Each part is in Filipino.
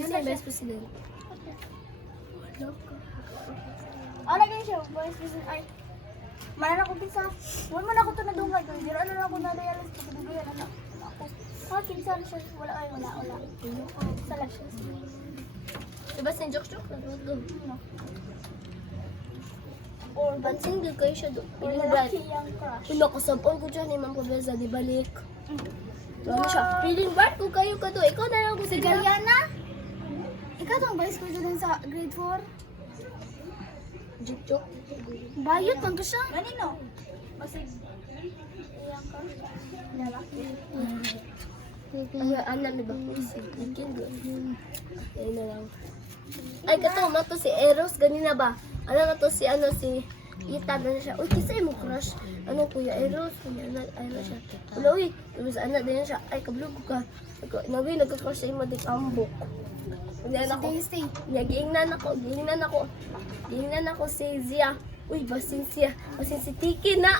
Kasi yung Vice President. Ano ganyan siya? Vice President. Ay, mana ako pinsa. Huwag mo na ako ito nadungay ko. Hindi ano na ako na-realize ko. Pagduduyan na ako. Pinsan siya. Wala. Sala siya. Diba sin joke-joke na doon? Or Pansin din kayo siya doon. or Piling lalaki brad. yung crush. Kung nakasabon ko dyan ni Ma'am Pobreza, di balik. Ano siya? Piling brad ko kayo ka doon. Ikaw na lang ko Si Galiana? Ikaw ang vice president sa grade 4? Joke-joke. Bayot man ko siya. Ganino? Kasi yung crush. Lalaki. Ay, alam na ba ko isip? Ikin doon. Ayun na lang. Ay, kato, mato si Eros. Ganina ba? Alam na to si, si Ita na siya. Uy, kisa mo crush. Ano, Kuya Eros? Kuya, ano siya. Wala, uy. Tapos, din siya. Ay, kablog ko ka. Nabi, nagka-crush sa imo, di kambok. Ganyan ako. Daisy. Giingnan ako si Zia. Uy, basin siya. Basin si Tiki na.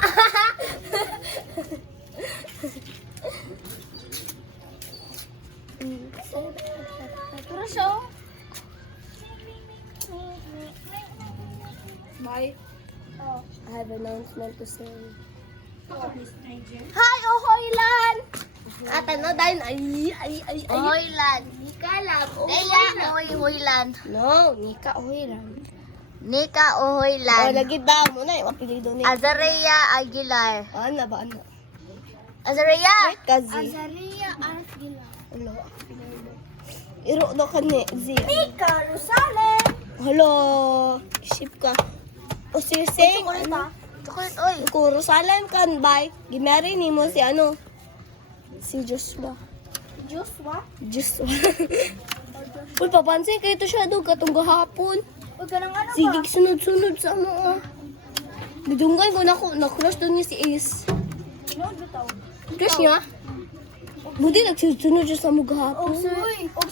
Pero siya. Bye. Oh. I have announcement to say. Hi, Ohoylan! Ate, no, dahil ay. Ohoylan. Di ka lang. Ohoylan. No, Nika Ohiran. Nika Oh, Ohoylan. lagi daw mo na yung apelido ni. Azaria Aguilar. Ano ba? Azaria! Kazi. Azaria Aguilar. Hello, apelido. Iro do ka ni Zia. Nika Rosales. Hello, ship ka. O si Sing. Chocolate, oy. Kung Rosalan kan bay, gimari ni mo si si Joshua. Joshua? Joshua. Uy, papansin kayo ito siya doon katong gahapon. Huwag ka ng ano Sige, sunod-sunod sa mo. Bidunggan ko na-crush doon niya si Ace. No, bitaw. Crush niya? Buti nagsunod siya sa mo gahapon.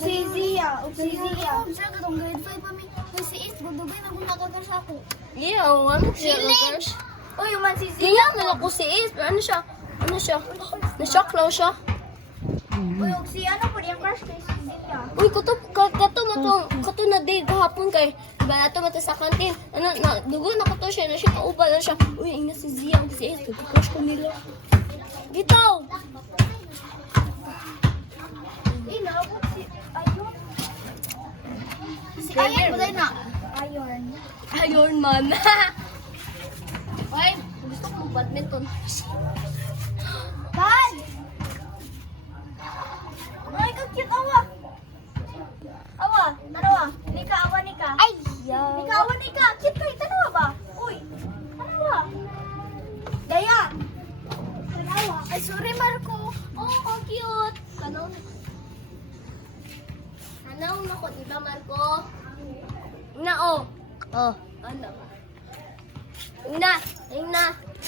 Si Zia. Si Zia. Siya katong grade 5 pa mi. Si Is, budugay na kung nakakrush ako. Yeah, ano siya Feeling. crush? Oy, yung man si Zia. Kaya man ako si Ace. Ano siya? Na-shock lang siya. Uy, og si ano po yung crush kay si Zia. Uy, kato na day kahapon kay. Diba nato mata sa kantin. Dugo na kato siya. Na siya kauban na siya. Uy, ina si Zia. Si Ace. Crush ko nila. Gitaw! Inaabot si Ayon. Si Ayon, balay na. Ayon. Ayun man. Uy, gusto ko badminton. Bad! Ay, ka-cute, awa. Awa, tanawa. Nika, awa, Nika. Ay! Nika, awa, Nika. Cute kayo, tanawa ba? Uy, tanawa. Daya. Tanawa. Ay, sorry, Marco. Oh, how cute. Kanaw na ko, diba, Marco? Ina, oh. Oh. Ano? Ina.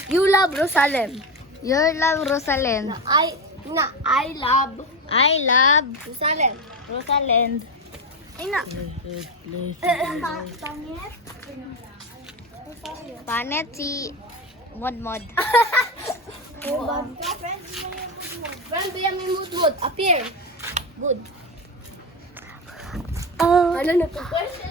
You love Rosalem. Your love, Rosalind. I love I love Rosalem. Rosalind. Ina. Panet si Mod. Friend, Benjamin Woodwood, appear. Good. Oh. Ano na to? Question?